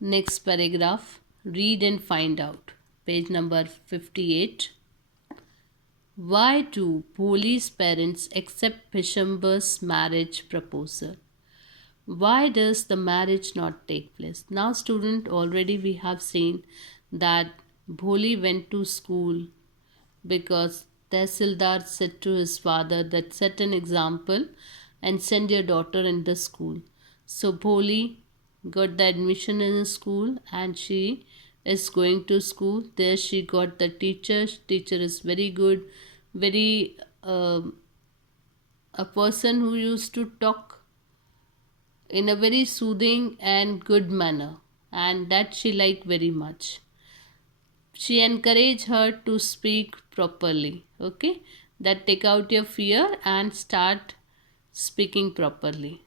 Next paragraph, read and find out. Page number 58. Why do Bholi's parents accept Bishambar's marriage proposal? Why does the marriage not take place? Now, student, already we have seen that Bholi went to school because Tehsildar said to his father that set an example and send your daughter in the school. So Bholi got the admission in a school and she is going to school. There she got the teacher. Teacher is very good, very a person who used to talk in a very soothing and good manner, and that she liked very much. She encouraged her to speak properly. Okay, that take out your fear and start speaking properly.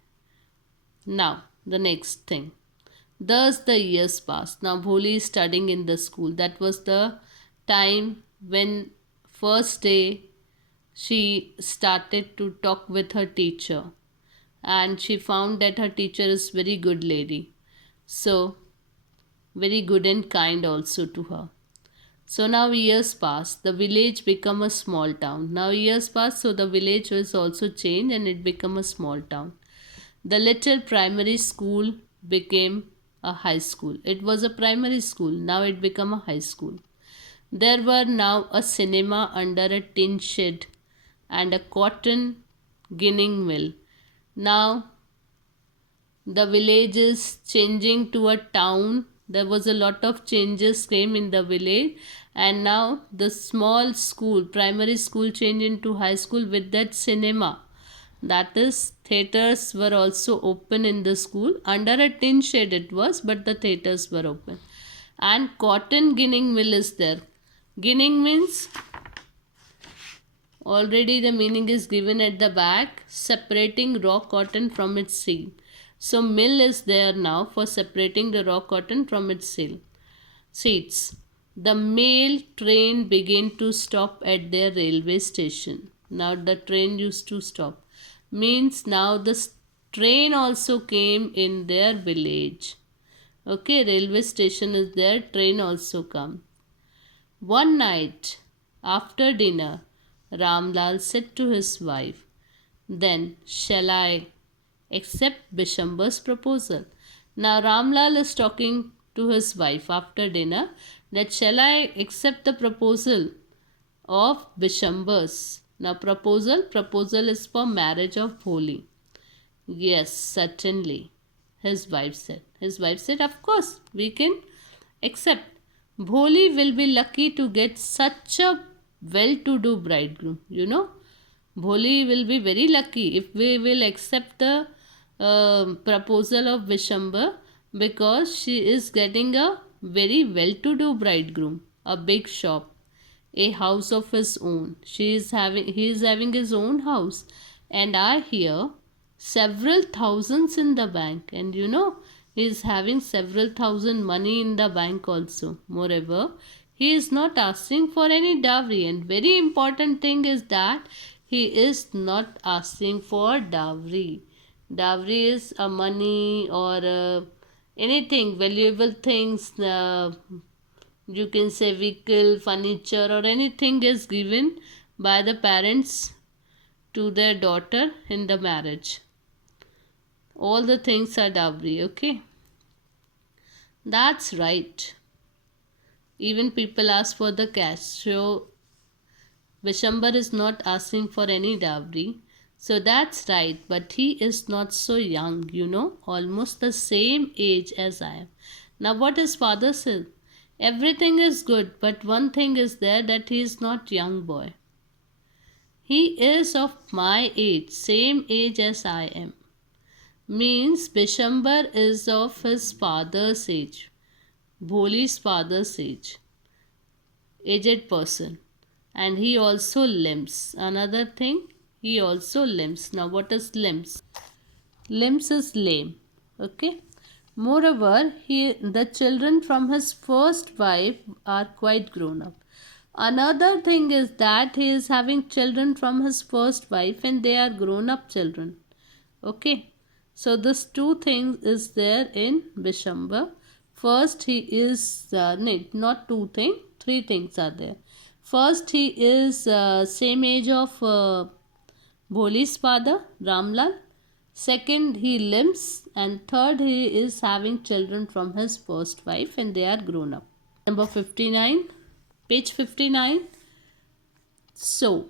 Now the next thing, thus the years passed. Now Bholi is studying in the school. That was the time when first day she started to talk with her teacher, and she found that her teacher is very good lady, so very good and kind also to her. So now years pass, the village become a small town. Now years pass, so the village was also changed and it become a small town. The little primary school became a high school. It was a primary school, now it became a high school. There were now a cinema under a tin shed and a cotton ginning mill. Now the village is changing to a town. There was a lot of changes came in the village, and now the small school, primary school, changed into high school with that cinema. That is, theaters were also open in the school. Under a tin shed it was, but the theaters were open. And cotton ginning mill is there. Ginning means, already the meaning is given at the back, separating raw cotton from its seed. So mill is there now for separating the raw cotton from its seeds. The mail train began to stop at their railway station. Now the train used to stop. Means now the train also came in their village. Okay, railway station is there, train also come. One night after dinner, Ramlal said to his wife, "Then shall I accept Bishambar's proposal?" Now Ramlal is talking to his wife after dinner that shall I accept the proposal of Bishambar's. Now proposal is for marriage of Bholi. Yes, certainly, his wife said. His wife said, of course, we can accept. Bholi will be lucky to get such a well-to-do bridegroom. Bholi will be very lucky if we will accept the proposal of Vishambar, because she is getting a very well-to-do bridegroom, a big shop, a house of his own. He is having his own house, and I hear several thousands in the bank, and he is having several thousand money in the bank also. Moreover, he is not asking for any dowry, and very important thing is that he is not asking for dowry. Dowry is a money or anything, valuable things, you can say vehicle, furniture, or anything is given by the parents to their daughter in the marriage. All the things are dowry, okay? That's right. Even people ask for the cash. So Vishambar is not asking for any dowry. So that's right, but he is not so young, almost the same age as I am. Now, what his father said, everything is good, but one thing is there, that he is not young boy. He is of my age, same age as I am. Means Bishambar is of his father's age, Bholi's father's age, aged person, and he also limps. Another thing, he also limps. Now what is limps? Limps is lame. Okay. Moreover, the children from his first wife are quite grown up. Another thing is that he is having children from his first wife, and they are grown up children. Okay. So this two things is there in Bishambar. First, he is no, not two things, three things are there. First, he is same age of Bholi's father, Ramlal. Second, he limps, and third, he is having children from his first wife, and they are grown up. Number 59, page 59. So,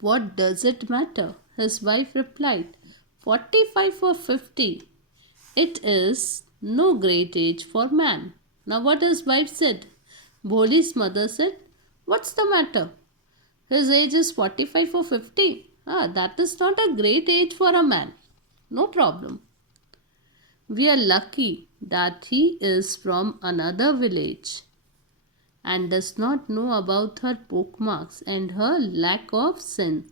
what does it matter? His wife replied, 45 or 50. It is no great age for man. Now, what his wife said? Bholi's mother said, what's the matter? His age is 45 or 50. That is not a great age for a man. No problem. We are lucky that he is from another village and does not know about her pokemarks and her lack of sense.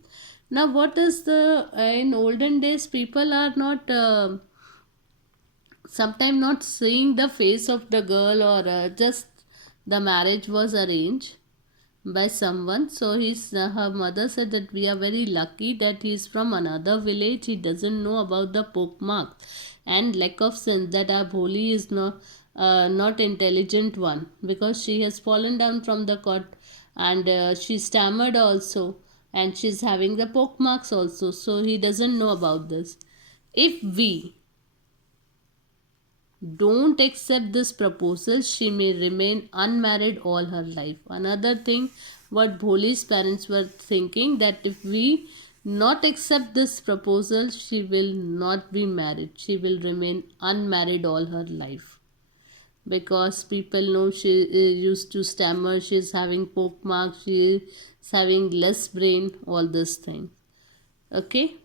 Now, what is the in olden days people are not sometimes not seeing the face of the girl, or just the marriage was arranged by someone. So her mother said that we are very lucky that he is from another village. He doesn't know about the pokemark and lack of sense, that our Bholi is not intelligent one, because she has fallen down from the cot, and she stammered also, and she's having the pokemarks also. So he doesn't know about this. If we don't accept this proposal, she may remain unmarried all her life. Another thing, what Bholi's parents were thinking, that if we not accept this proposal, she will not be married. She will remain unmarried all her life. Because people know she used to stammer, she is having poke marks, she is having less brain, all this thing. Okay.